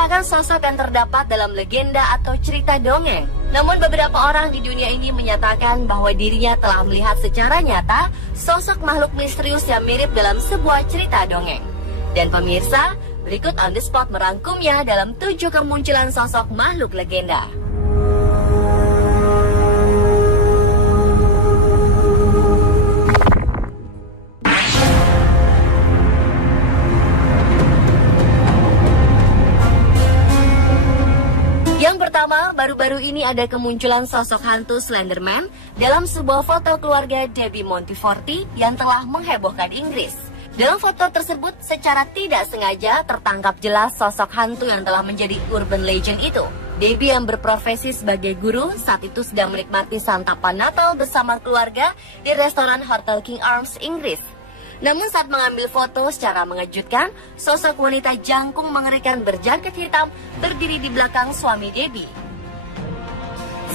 merupakan sosok yang terdapat dalam legenda atau cerita dongeng. Namun beberapa orang di dunia ini menyatakan bahwa dirinya telah melihat secara nyata sosok makhluk misterius yang mirip dalam sebuah cerita dongeng. Dan pemirsa, berikut On The Spot merangkumnya dalam 7 kemunculan sosok makhluk legenda. Yang pertama, baru-baru ini ada kemunculan sosok hantu Slenderman dalam sebuah foto keluarga Debbie Monteforti yang telah menghebohkan Inggris. Dalam foto tersebut, secara tidak sengaja tertangkap jelas sosok hantu yang telah menjadi urban legend itu. Debbie yang berprofesi sebagai guru saat itu sedang menikmati santapan Natal bersama keluarga di restoran Hotel King Arms, Inggris. Namun saat mengambil foto secara mengejutkan, sosok wanita jangkung mengerikan berjaket hitam berdiri di belakang suami Debbie.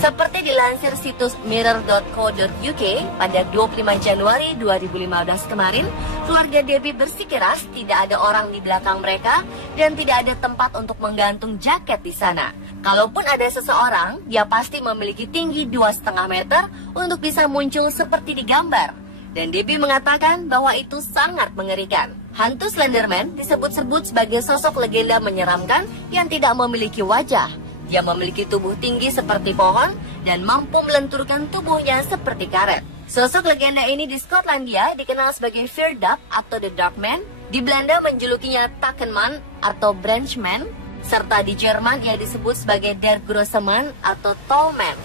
Seperti dilansir situs mirror.co.uk, pada 25 Januari 2015 kemarin, keluarga Debbie bersikeras tidak ada orang di belakang mereka dan tidak ada tempat untuk menggantung jaket di sana. Kalaupun ada seseorang, dia pasti memiliki tinggi 2,5 meter untuk bisa muncul seperti di gambar. Dan Debbie mengatakan bahwa itu sangat mengerikan. Hantu Slenderman disebut-sebut sebagai sosok legenda menyeramkan yang tidak memiliki wajah. Dia memiliki tubuh tinggi seperti pohon dan mampu melenturkan tubuhnya seperti karet. Sosok legenda ini di Skotlandia dikenal sebagai Feardap atau The Dark Man. Di Belanda menjulukinya Takenman atau Branchman. Serta di Jerman ia disebut sebagai Der Grosse Man atau Tall Man.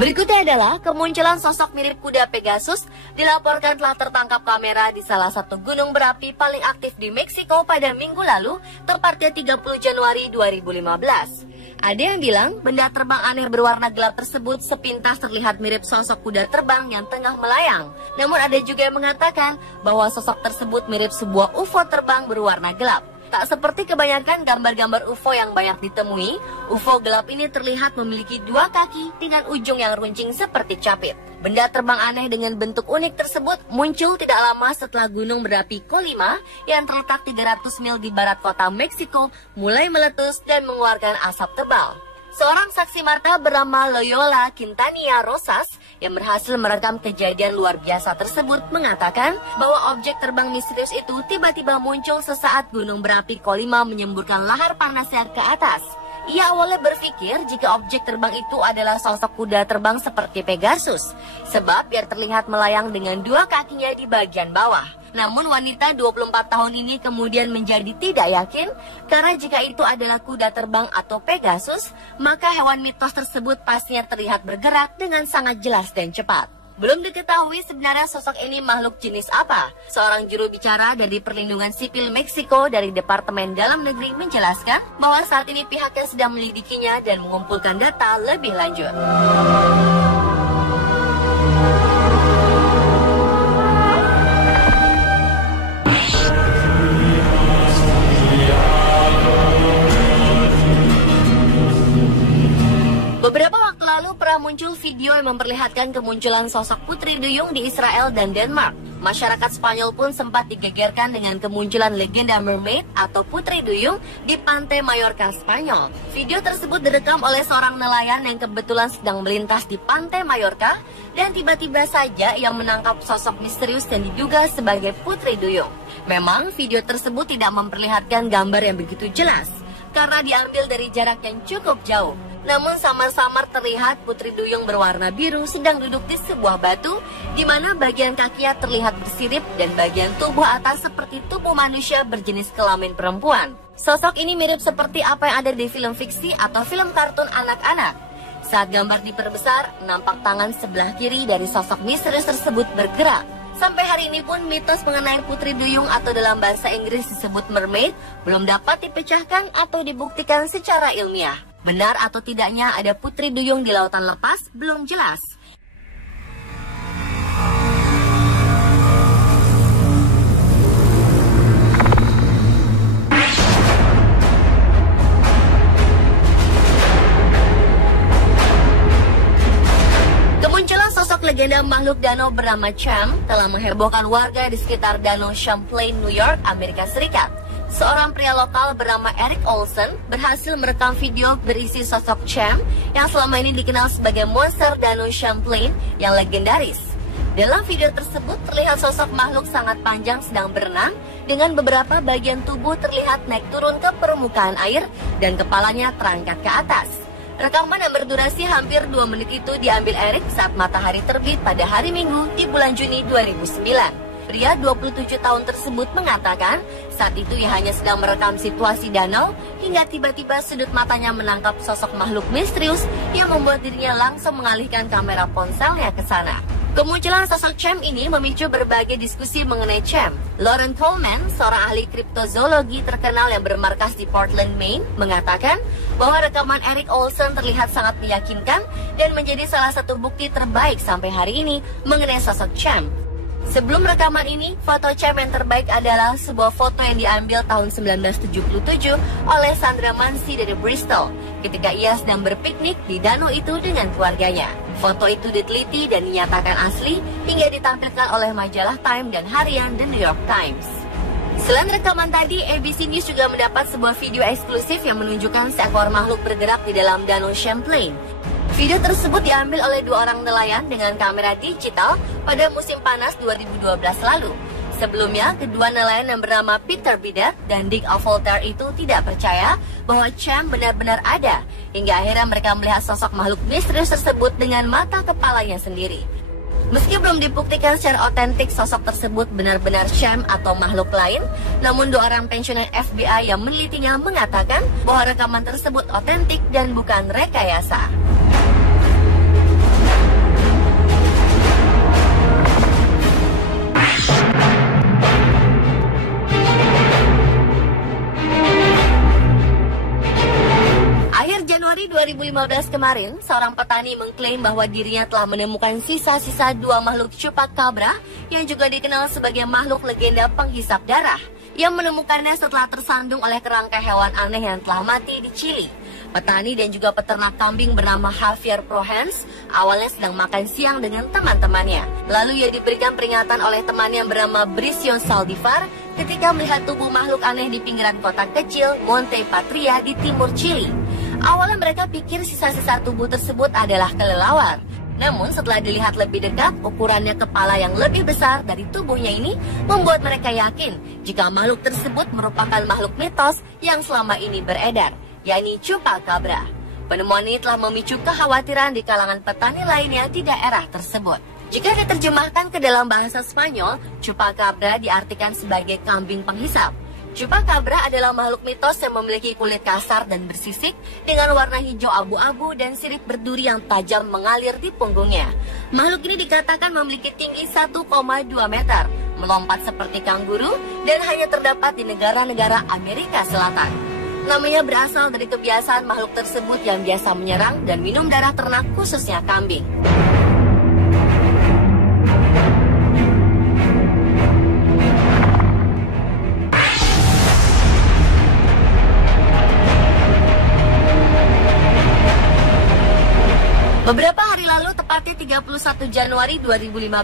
Berikutnya adalah kemunculan sosok mirip kuda Pegasus dilaporkan telah tertangkap kamera di salah satu gunung berapi paling aktif di Meksiko pada minggu lalu, tepatnya 30 Januari 2015. Ada yang bilang benda terbang aneh berwarna gelap tersebut sepintas terlihat mirip sosok kuda terbang yang tengah melayang. Namun ada juga yang mengatakan bahwa sosok tersebut mirip sebuah UFO terbang berwarna gelap. Tak seperti kebanyakan gambar-gambar UFO yang banyak ditemui, UFO gelap ini terlihat memiliki 2 kaki dengan ujung yang runcing seperti capit. Benda terbang aneh dengan bentuk unik tersebut muncul tidak lama setelah gunung berapi Colima yang terletak 300 mil di barat kota Meksiko mulai meletus dan mengeluarkan asap tebal. Seorang saksi mata bernama Loyola Quintanilla Rosas yang berhasil merekam kejadian luar biasa tersebut mengatakan bahwa objek terbang misterius itu tiba-tiba muncul sesaat gunung berapi Colima menyemburkan lahar panasnya ke atas. Ia awalnya berpikir jika objek terbang itu adalah sosok kuda terbang seperti Pegasus, sebab ia terlihat melayang dengan 2 kakinya di bagian bawah. Namun wanita 24 tahun ini kemudian menjadi tidak yakin karena jika itu adalah kuda terbang atau Pegasus, maka hewan mitos tersebut pastinya terlihat bergerak dengan sangat jelas dan cepat. Belum diketahui sebenarnya sosok ini makhluk jenis apa. Seorang juru bicara dari Perlindungan Sipil Meksiko dari Departemen Dalam Negeri menjelaskan bahwa saat ini pihaknya sedang menyelidikinya dan mengumpulkan data lebih lanjut. Beberapa waktu lalu pernah muncul video yang memperlihatkan kemunculan sosok putri duyung di Israel dan Denmark. Masyarakat Spanyol pun sempat digegerkan dengan kemunculan legenda mermaid atau putri duyung di pantai Mallorca, Spanyol. Video tersebut direkam oleh seorang nelayan yang kebetulan sedang melintas di pantai Mallorca dan tiba-tiba saja ia menangkap sosok misterius yang diduga sebagai putri duyung. Memang video tersebut tidak memperlihatkan gambar yang begitu jelas karena diambil dari jarak yang cukup jauh. Namun samar-samar terlihat putri duyung berwarna biru sedang duduk di sebuah batu, di mana bagian kakinya terlihat bersirip dan bagian tubuh atas seperti tubuh manusia berjenis kelamin perempuan. Sosok ini mirip seperti apa yang ada di film fiksi atau film kartun anak-anak. Saat gambar diperbesar, nampak tangan sebelah kiri dari sosok misterius tersebut bergerak. Sampai hari ini pun mitos mengenai putri duyung atau dalam bahasa Inggris disebut mermaid belum dapat dipecahkan atau dibuktikan secara ilmiah. Benar atau tidaknya ada putri duyung di lautan lepas belum jelas. legenda makhluk danau bernama Cham telah menghebohkan warga di sekitar Danau Champlain, New York, Amerika Serikat. Seorang pria lokal bernama Eric Olson berhasil merekam video berisi sosok Cham yang selama ini dikenal sebagai monster Danau Champlain yang legendaris. Dalam video tersebut terlihat sosok makhluk sangat panjang sedang berenang dengan beberapa bagian tubuh terlihat naik turun ke permukaan air dan kepalanya terangkat ke atas. Rekaman yang berdurasi hampir 2 menit itu diambil Eric saat matahari terbit pada hari Minggu di bulan Juni 2009. Pria 27 tahun tersebut mengatakan saat itu ia hanya sedang merekam situasi danau hingga tiba-tiba sudut matanya menangkap sosok makhluk misterius yang membuat dirinya langsung mengalihkan kamera ponselnya ke sana. Kemunculan sosok Cham ini memicu berbagai diskusi mengenai Cham. Lauren Coleman, seorang ahli kriptozoologi terkenal yang bermarkas di Portland, Maine, mengatakan bahwa rekaman Eric Olson terlihat sangat meyakinkan dan menjadi salah satu bukti terbaik sampai hari ini mengenai sosok Cham. Sebelum rekaman ini, foto Cham yang terbaik adalah sebuah foto yang diambil tahun 1977 oleh Sandra Mansi dari Bristol ketika ia sedang berpiknik di danau itu dengan keluarganya. Foto itu diteliti dan dinyatakan asli hingga ditampilkan oleh majalah Time dan harian The New York Times. Selain rekaman tadi, ABC News juga mendapat sebuah video eksklusif yang menunjukkan seekor makhluk bergerak di dalam Danau Champlain. Video tersebut diambil oleh 2 orang nelayan dengan kamera digital pada musim panas 2012 lalu. Sebelumnya, kedua nelayan yang bernama Peter Bidet dan Dick Avoltaire itu tidak percaya bahwa Cham benar-benar ada, hingga akhirnya mereka melihat sosok makhluk misterius tersebut dengan mata kepalanya sendiri. Meski belum dibuktikan secara otentik sosok tersebut benar-benar Cham atau makhluk lain, namun 2 orang pensiunan FBI yang menelitinya mengatakan bahwa rekaman tersebut otentik dan bukan rekayasa. Januari 2015 kemarin, seorang petani mengklaim bahwa dirinya telah menemukan sisa-sisa 2 makhluk chupacabra yang juga dikenal sebagai makhluk legenda penghisap darah yang menemukannya setelah tersandung oleh kerangka hewan aneh yang telah mati di Chili. Petani dan juga peternak kambing bernama Javier Prohens awalnya sedang makan siang dengan teman-temannya. Lalu ia diberikan peringatan oleh temannya yang bernama Bricio Saldivar ketika melihat tubuh makhluk aneh di pinggiran kota kecil Monte Patria di timur Chili. Awalnya mereka pikir sisa-sisa tubuh tersebut adalah kelelawar. Namun setelah dilihat lebih dekat, ukurannya kepala yang lebih besar dari tubuhnya ini membuat mereka yakin jika makhluk tersebut merupakan makhluk mitos yang selama ini beredar, yakni chupacabra. Penemuan ini telah memicu kekhawatiran di kalangan petani lainnya di daerah tersebut. Jika diterjemahkan ke dalam bahasa Spanyol, chupacabra diartikan sebagai kambing penghisap. Chupacabra adalah makhluk mitos yang memiliki kulit kasar dan bersisik dengan warna hijau abu-abu dan sirip berduri yang tajam mengalir di punggungnya. Makhluk ini dikatakan memiliki tinggi 1,2 meter, melompat seperti kanguru, dan hanya terdapat di negara-negara Amerika Selatan. Namanya berasal dari kebiasaan makhluk tersebut yang biasa menyerang dan minum darah ternak khususnya kambing. Beberapa hari lalu, tepatnya 31 Januari 2015,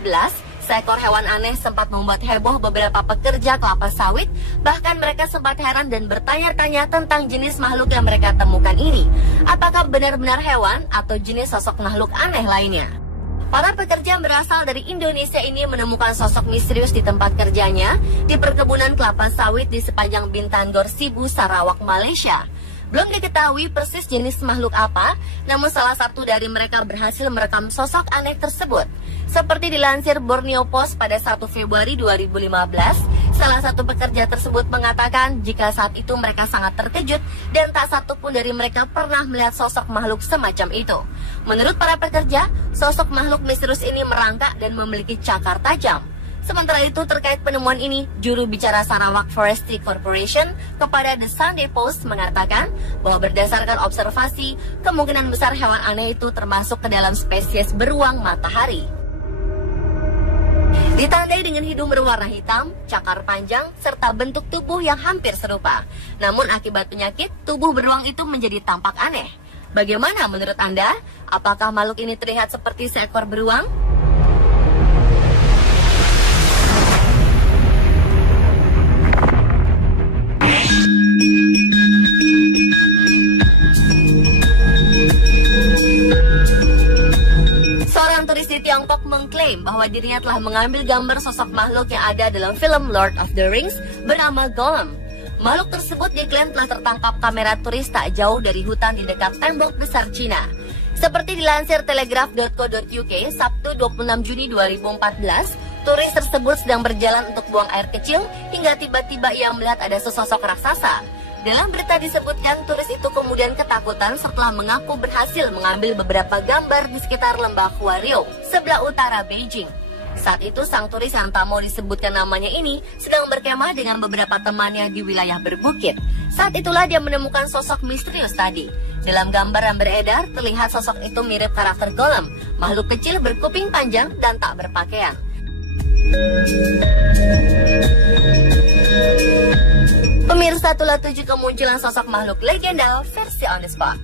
seekor hewan aneh sempat membuat heboh beberapa pekerja kelapa sawit. Bahkan mereka sempat heran dan bertanya-tanya tentang jenis makhluk yang mereka temukan ini. Apakah benar-benar hewan atau jenis sosok makhluk aneh lainnya? Para pekerja yang berasal dari Indonesia ini menemukan sosok misterius di tempat kerjanya di perkebunan kelapa sawit di sepanjang Bintangor Sibu, Sarawak, Malaysia. Belum diketahui persis jenis makhluk apa, namun salah satu dari mereka berhasil merekam sosok aneh tersebut. Seperti dilansir Borneo Post pada 1 Februari 2015, salah satu pekerja tersebut mengatakan jika saat itu mereka sangat terkejut dan tak satu pun dari mereka pernah melihat sosok makhluk semacam itu. Menurut para pekerja, sosok makhluk misterius ini merangkak dan memiliki cakar tajam. Sementara itu, terkait penemuan ini, juru bicara Sarawak Forestry Corporation kepada The Sunday Post mengatakan bahwa berdasarkan observasi, kemungkinan besar hewan aneh itu termasuk ke dalam spesies beruang matahari. Ditandai dengan hidung berwarna hitam, cakar panjang, serta bentuk tubuh yang hampir serupa. Namun akibat penyakit, tubuh beruang itu menjadi tampak aneh. Bagaimana menurut Anda? Apakah makhluk ini terlihat seperti seekor beruang? mengklaim bahwa dirinya telah mengambil gambar sosok makhluk yang ada dalam film Lord of the Rings bernama Gollum. Makhluk tersebut diklaim telah tertangkap kamera turis tak jauh dari hutan di dekat tembok besar Cina. Seperti dilansir telegraph.co.uk, Sabtu 26 Juni 2014, turis tersebut sedang berjalan untuk buang air kecil hingga tiba-tiba ia melihat ada sesosok raksasa. Dalam berita disebutkan, turis itu kemudian ketakutan setelah mengaku berhasil mengambil beberapa gambar di sekitar lembah Huario, sebelah utara Beijing. Saat itu, sang turis yang tak mau disebutkan namanya ini sedang berkemah dengan beberapa temannya di wilayah berbukit. Saat itulah dia menemukan sosok misterius tadi. Dalam gambar yang beredar, terlihat sosok itu mirip karakter Gollum, makhluk kecil berkuping panjang dan tak berpakaian. Pemirsa, itulah 7 kemunculan sosok makhluk legenda versi on the spot.